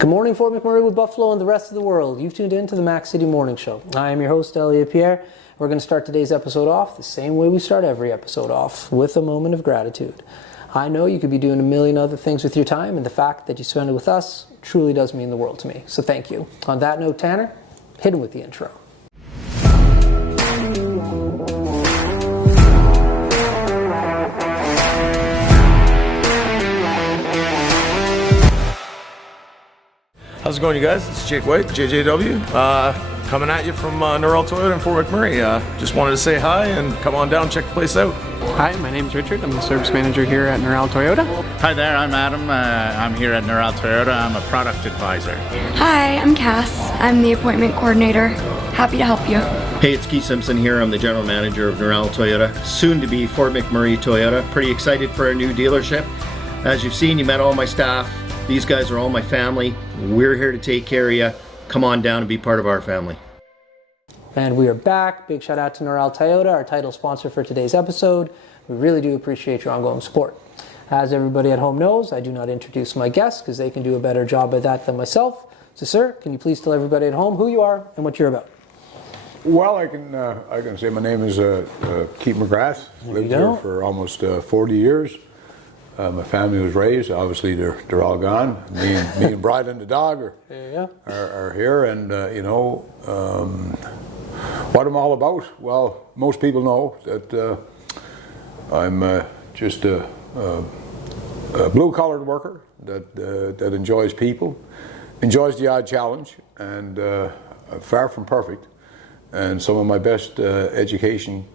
Good morning, Fort McMurray with Buffalo and the rest of the world. You've tuned in to the Mac City Morning Show. I am your host, Elliot Pierre. We're going to start today's episode off the same way we start every episode off, with a moment of gratitude. I know you could be doing a million other things with your time, and the fact that you spend it with us truly does mean the world to me. So thank you. On that note, Tanner, hit him with the intro. How's it going, you guys? It's Jake White, JJW, coming at you from NOHA Toyota in Fort McMurray. Just wanted to say hi and come on down, check the place out. Hi, my name's Richard. I'm the service manager here at NOHA Toyota. Hi there, I'm Adam. I'm here at NOHA Toyota. I'm a product advisor. Hi, I'm Cass. I'm the appointment coordinator. Happy to help you. Hey, it's Keith Simpson here. I'm the general manager of NOHA Toyota, soon to be Fort McMurray Toyota. Pretty excited for our new dealership. As you've seen, you met all my staff. These guys are all my family. We're here to take care of you. Come on down and be part of our family. And we are back. Big shout out to NOHA Toyota, our title sponsor for today's episode. We really do appreciate your ongoing support. As everybody at home knows, I do not introduce my guests because they can do a better job at that than myself. So, sir, can you please tell everybody at home who you are and what you're about? Well, I can say my name is Keith McGrath. Lived here for almost 40 years. My family was raised. Obviously, they're all gone. Me and Bride and the dog are here, and what I'm all about. Well, most people know that I'm just a blue-collared worker that enjoys people, enjoys the odd challenge, and far from perfect. And some of my best education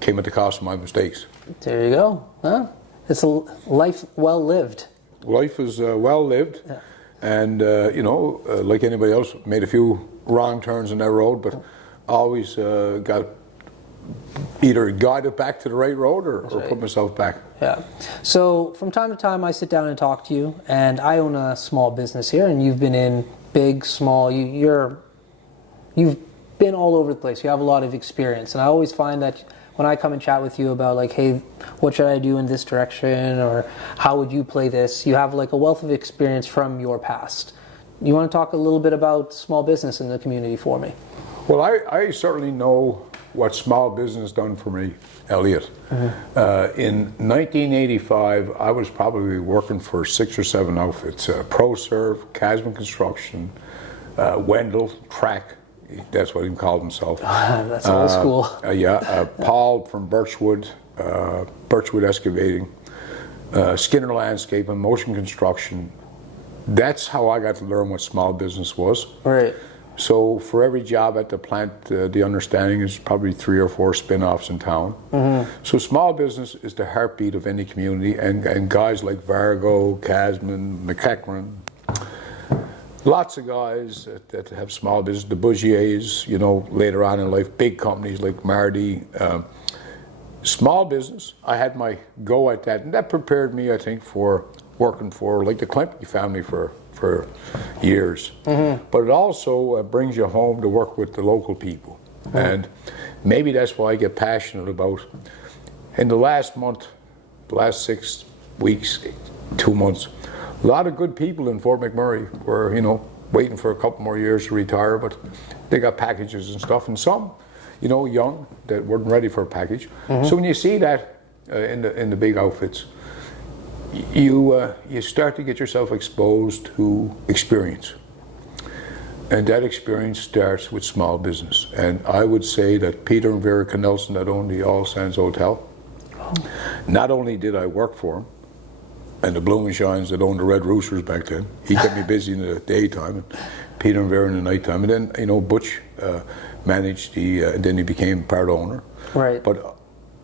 came at the cost of my mistakes. There you go. Huh? It's a life well lived. Life is well lived, and like anybody else, made a few wrong turns on that road, but always got either guided back to the right road or put myself back. Yeah. So from time to time, I sit down and talk to you, and I own a small business here, and you've been in big, small. You've been all over the place. You have a lot of experience, and I always find that when I come and chat with you about like, hey, what should I do in this direction, or how would you play this? You have like a wealth of experience from your past. You want to talk a little bit about small business in the community for me? Well, I certainly know what small business done for me, Elliot. Mm-hmm. In 1985, I was probably working for 6 or 7 outfits: ProServe, Casman Construction, Wendell, Track. That's what he called himself. That's old school. Paul from Birchwood Excavating, Skinner Landscaping, Motion Construction. That's how I got to learn what small business was. Right. So for every job at the plant, the understanding is probably 3 or 4 spin-offs in town. Mm-hmm. So small business is the heartbeat of any community, and guys like Vargo, Casman, McEachran, lots of guys that have small business, the Bougiers, later on in life, big companies like Marty. Small business, I had my go at that, and that prepared me, I think, for working for like the Clempe family for years. Mm-hmm. But it also brings you home to work with the local people. Mm-hmm. And maybe that's why I get passionate about, in the last 6 weeks, 2 months, a lot of good people in Fort McMurray were, waiting for a couple more years to retire, but they got packages and stuff, and some, young, that weren't ready for a package. Mm-hmm. So when you see that in the big outfits, you start to get yourself exposed to experience. And that experience starts with small business. And I would say that Peter and Vera Nelson, that owned the All Sands Hotel, not only did I work for him, and the Blumenshines that owned the Red Roosters back then. He kept me busy in the daytime, and Peter and Vera in the nighttime. And then, Butch managed and then he became part owner. Right. But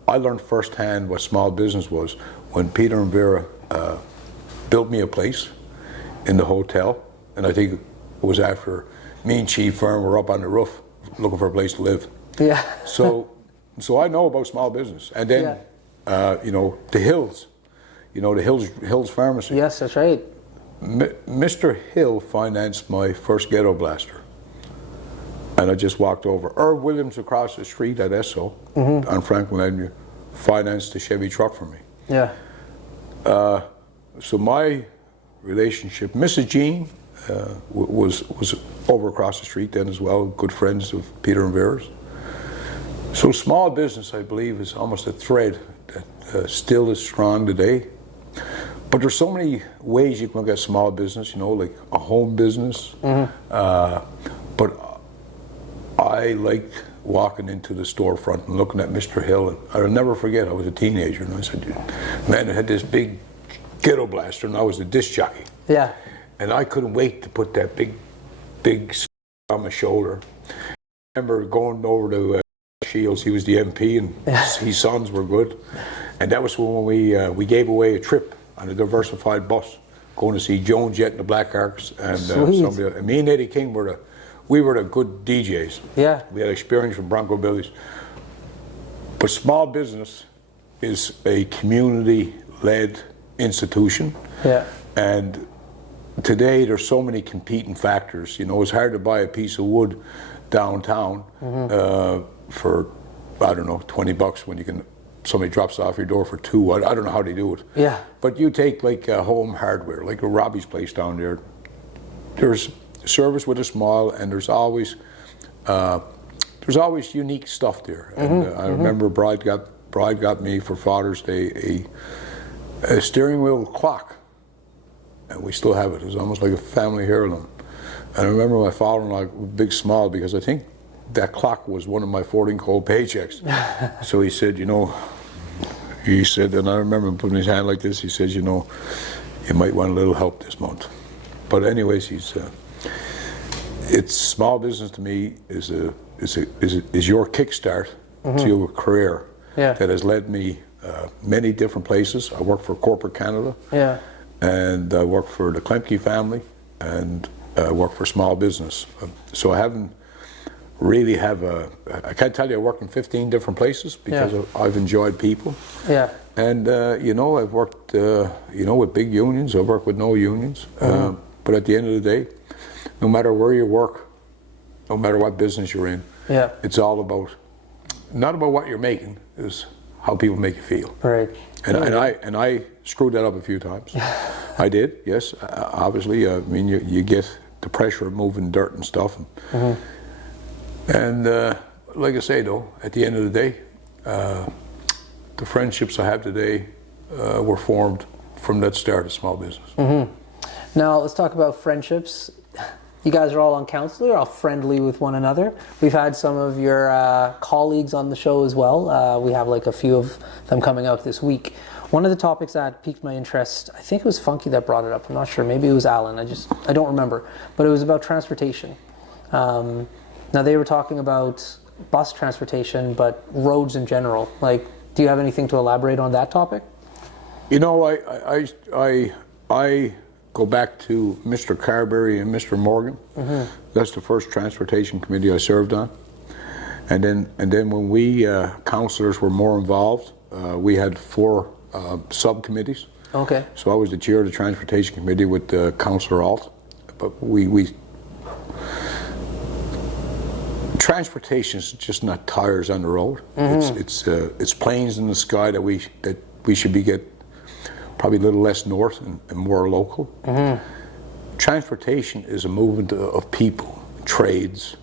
I learned firsthand what small business was when Peter and Vera built me a place in the hotel. And I think it was after me and Chief Fern were up on the roof looking for a place to live. Yeah. So I know about small business. And then, the Hills. The Hills Pharmacy. Yes, that's right. Mr. Hill financed my first ghetto blaster. And I just walked over. Irv Williams across the street at Esso on Franklin Avenue financed the Chevy truck for me. Yeah. So my relationship, Mrs. Jean, was over across the street then as well, good friends of Peter and Vera's. So small business, I believe, is almost a thread that still is strong today. But there's so many ways you can look at small business, you know, like a home business. But I liked walking into the storefront and looking at Mr. Hill, and I'll never forget, I was a teenager, and I said, man, it had this big ghetto blaster, and I was the disc jockey. Yeah. And I couldn't wait to put that big on my shoulder. I remember going over to Shields, he was the MP, and his sons were good. And that was when we gave away a trip on a diversified bus, going to see Joan Jett and the Black Arcs, and somebody else. And me and Eddie King were the good DJs. Yeah. We had experience from Bronco Billy's. But small business is a community-led institution. Yeah. And today there's so many competing factors. You know, it's hard to buy a piece of wood downtown for, I don't know, $20 when you can, somebody drops off your door for $2. I don't know how they do it. Yeah. But you take like home hardware, like a Robbie's place down there. There's service with a small, and there's always unique stuff there. And I remember Bride got me for Father's Day a steering wheel clock, and we still have it. It was almost like a family heirloom. And I remember my father-in-law, big smile, because I think that clock was one of my 14 cold paychecks. So he said, and I remember him putting his hand like this, he says, you know, you might want a little help this month. But anyways, it's small business to me is your kickstart to your career that has led me many different places. I work for corporate Canada, and I work for the Klemke family, and I work for small business. So I haven't really I can't tell you I worked in 15 different places because I've enjoyed people. Yeah. And I've worked with big unions, I've worked with no unions. But at the end of the day, no matter where you work, no matter what business you're in, it's all about, not about what you're making, is how people make you feel. Right. And I screwed that up a few times. I did, yes. Obviously, I mean, you get the pressure of moving dirt and stuff. And like I say, though, at the end of the day, the friendships I have today were formed from that start of small business. Now, let's talk about friendships. You guys are all on council, you're all friendly with one another. We've had some of your colleagues on the show as well. We have like a few of them coming out this week. One of the topics that piqued my interest, I think it was Funky that brought it up, I'm not sure, maybe it was Alan, I don't remember, but it was about transportation. Now they were talking about bus transportation, but roads in general. Like, do you have anything to elaborate on that topic? You know, I go back to Mr. Carberry and Mr. Morgan. That's the first transportation committee I served on. And then when we councillors were more involved, we had 4 subcommittees. Okay. So I was the chair of the transportation committee with Councillor Alt. But transportation is just not tires on the road. It's planes in the sky that we should be get probably a little less north and more local. Transportation is a movement of people, trades,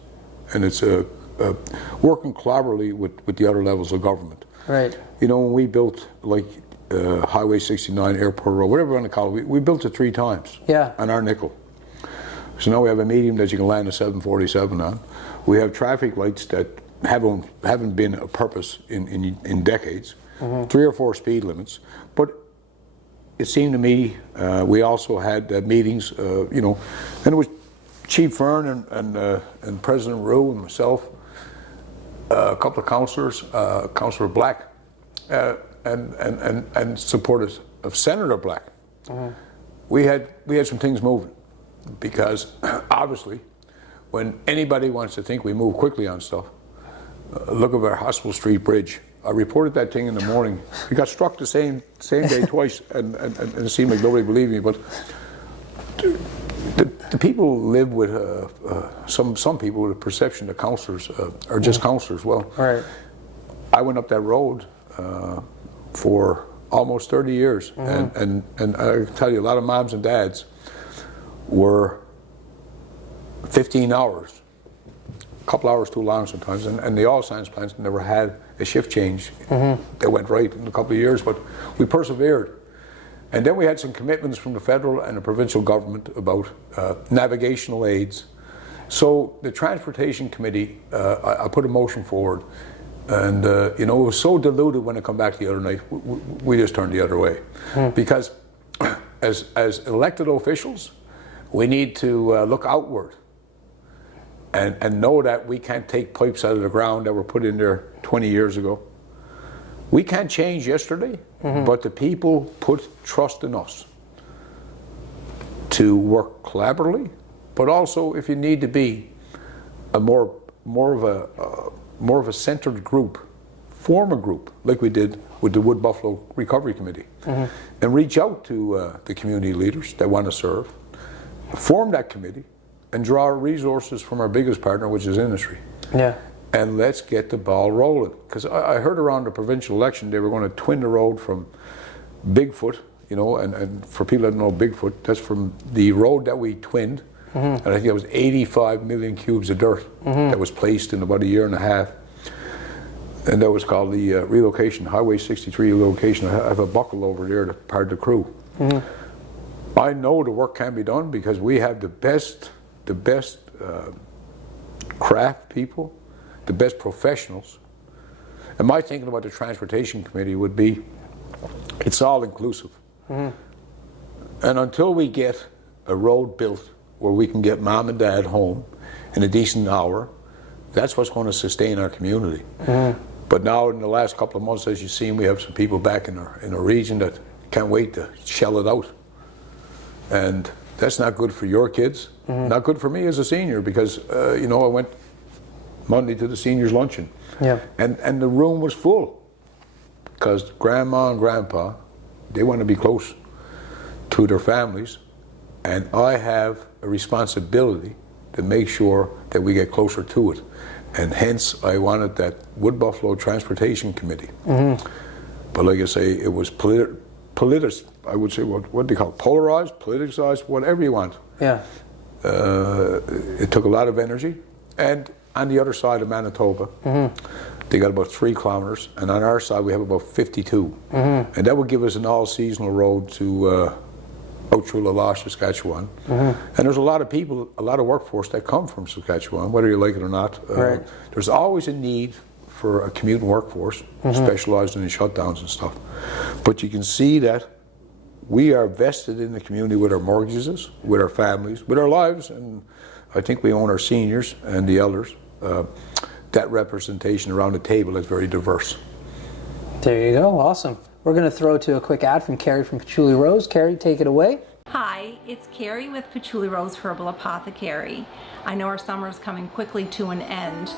and it's working collaboratively with the other levels of government. Right. You know, when we built like Highway 69, Airport Road, whatever you want to call it, we built it 3 times on our nickel. So now we have a medium that you can land a 747 on. We have traffic lights that haven't been a purpose in decades. 3 or 4 speed limits. But it seemed to me we also had meetings, and it was Chief Fern and President Rue and myself, a couple of councillors, Councillor Black, and supporters of Senator Black. We had some things moving, because obviously when anybody wants to think we move quickly on stuff, look at our Hospital Street Bridge. I reported that thing in the morning. We got struck the same day twice, and it seemed like nobody believed me. But the people live with some people with a perception that councillors are just councillors. Well, I went up that road for almost 30 years, and I can tell you, a lot of moms and dads were 15 hours, a couple hours too long sometimes, and the oil sands plants never had a shift change. They went right in a couple of years, but we persevered. And then we had some commitments from the federal and the provincial government about navigational aids. So the Transportation Committee, I put a motion forward, and it was so diluted when it come back the other night, we just turned the other way. Because as elected officials, we need to look outward and know that we can't take pipes out of the ground that were put in there 20 years ago. We can't change yesterday, but the people put trust in us to work collaboratively, but also, if you need to be a more of a centered group, form a group like we did with the Wood Buffalo Recovery Committee, and reach out to the community leaders that want to serve, form that committee, and draw resources from our biggest partner, which is industry. Yeah. And let's get the ball rolling. Because I heard around the provincial election they were going to twin the road from Bigfoot, and for people that don't know Bigfoot, that's from the road that we twinned. And I think it was 85 million cubes of dirt that was placed in about a year and a half. And that was called the relocation, Highway 63 relocation. I have a buckle over there to part the crew. I know the work can be done because we have the best craft people, the best professionals. And my thinking about the Transportation Committee would be, it's all inclusive. And until we get a road built where we can get mom and dad home in a decent hour, that's what's going to sustain our community. But now in the last couple of months, as you've seen, we have some people back in our region that can't wait to shell it out. And that's not good for your kids, not good for me as a senior, because I went Monday to the seniors luncheon, and the room was full because grandma and grandpa, they want to be close to their families, and I have a responsibility to make sure that we get closer to it, and hence I wanted that Wood Buffalo Transportation Committee. But like I say, it was I would say, what do you call it? Polarized, politicized, whatever you want. Yeah. It took a lot of energy. And on the other side of Manitoba, they got about 3 kilometers, and on our side we have about 52. And that would give us an all-seasonal road to out through La Loche, Saskatchewan. And there's a lot of people, a lot of workforce that come from Saskatchewan, whether you like it or not. Right. There's always a need for a commuting workforce, specialized in shutdowns and stuff. But you can see that we are vested in the community with our mortgages, with our families, with our lives, and I think we own our seniors and the elders. That representation around the table is very diverse. There you go. Awesome. We're going to throw to a quick ad from Carrie from Patchouli Rose. Carrie, take it away. Hi, it's Carrie with Patchouli Rose Herbal Apothecary. I know our summer is coming quickly to an end.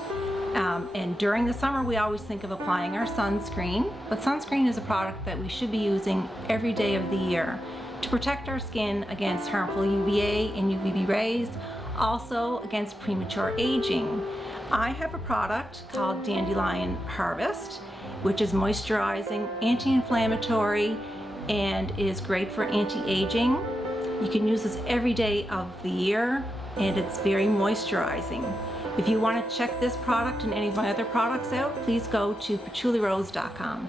And during the summer, we always think of applying our sunscreen, but sunscreen is a product that we should be using every day of the year to protect our skin against harmful UVA and UVB rays, also against premature aging. I have a product called Dandelion Harvest, which is moisturizing, anti-inflammatory, and is great for anti-aging. You can use this every day of the year, and it's very moisturizing. If you want to check this product and any of my other products out, please go to patchoulirose.com.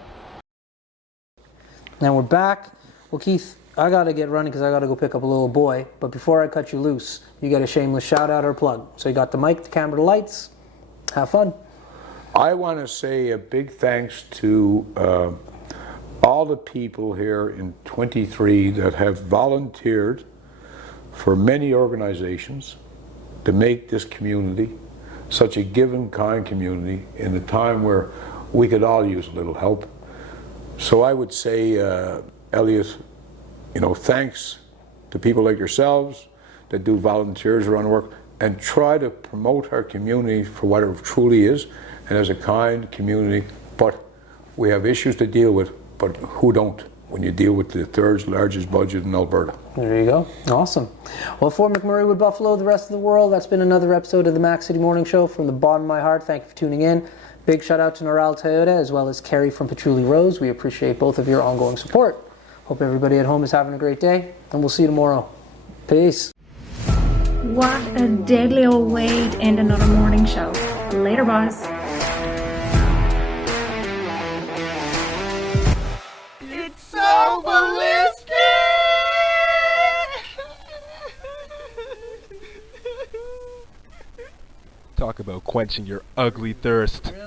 Now we're back. Well, Keith, I got to get running because I got to go pick up a little boy. But before I cut you loose, you get a shameless shout out or plug. So you got the mic, the camera, the lights. Have fun. I want to say a big thanks to all the people here in 23 that have volunteered for many organizations to make this community such a give and kind community in a time where we could all use a little help. So I would say, Elliot, thanks to people like yourselves that do volunteers around work and try to promote our community for what it truly is, and as a kind community. But we have issues to deal with, but who don't when you deal with the 3rd largest budget in Alberta? There you go. Awesome. Well, for McMurray with Buffalo, the rest of the world, that's been another episode of the Mac City Morning Show. From the bottom of my heart, thank you for tuning in. Big shout out to Noral Toyota as well as Carrie from Patchouli Rose. We appreciate both of your ongoing support. Hope everybody at home is having a great day, and we'll see you tomorrow. Peace. What a deadly old way to end another morning show. Later, boys. It's so ballistic! Talk about quenching your ugly thirst.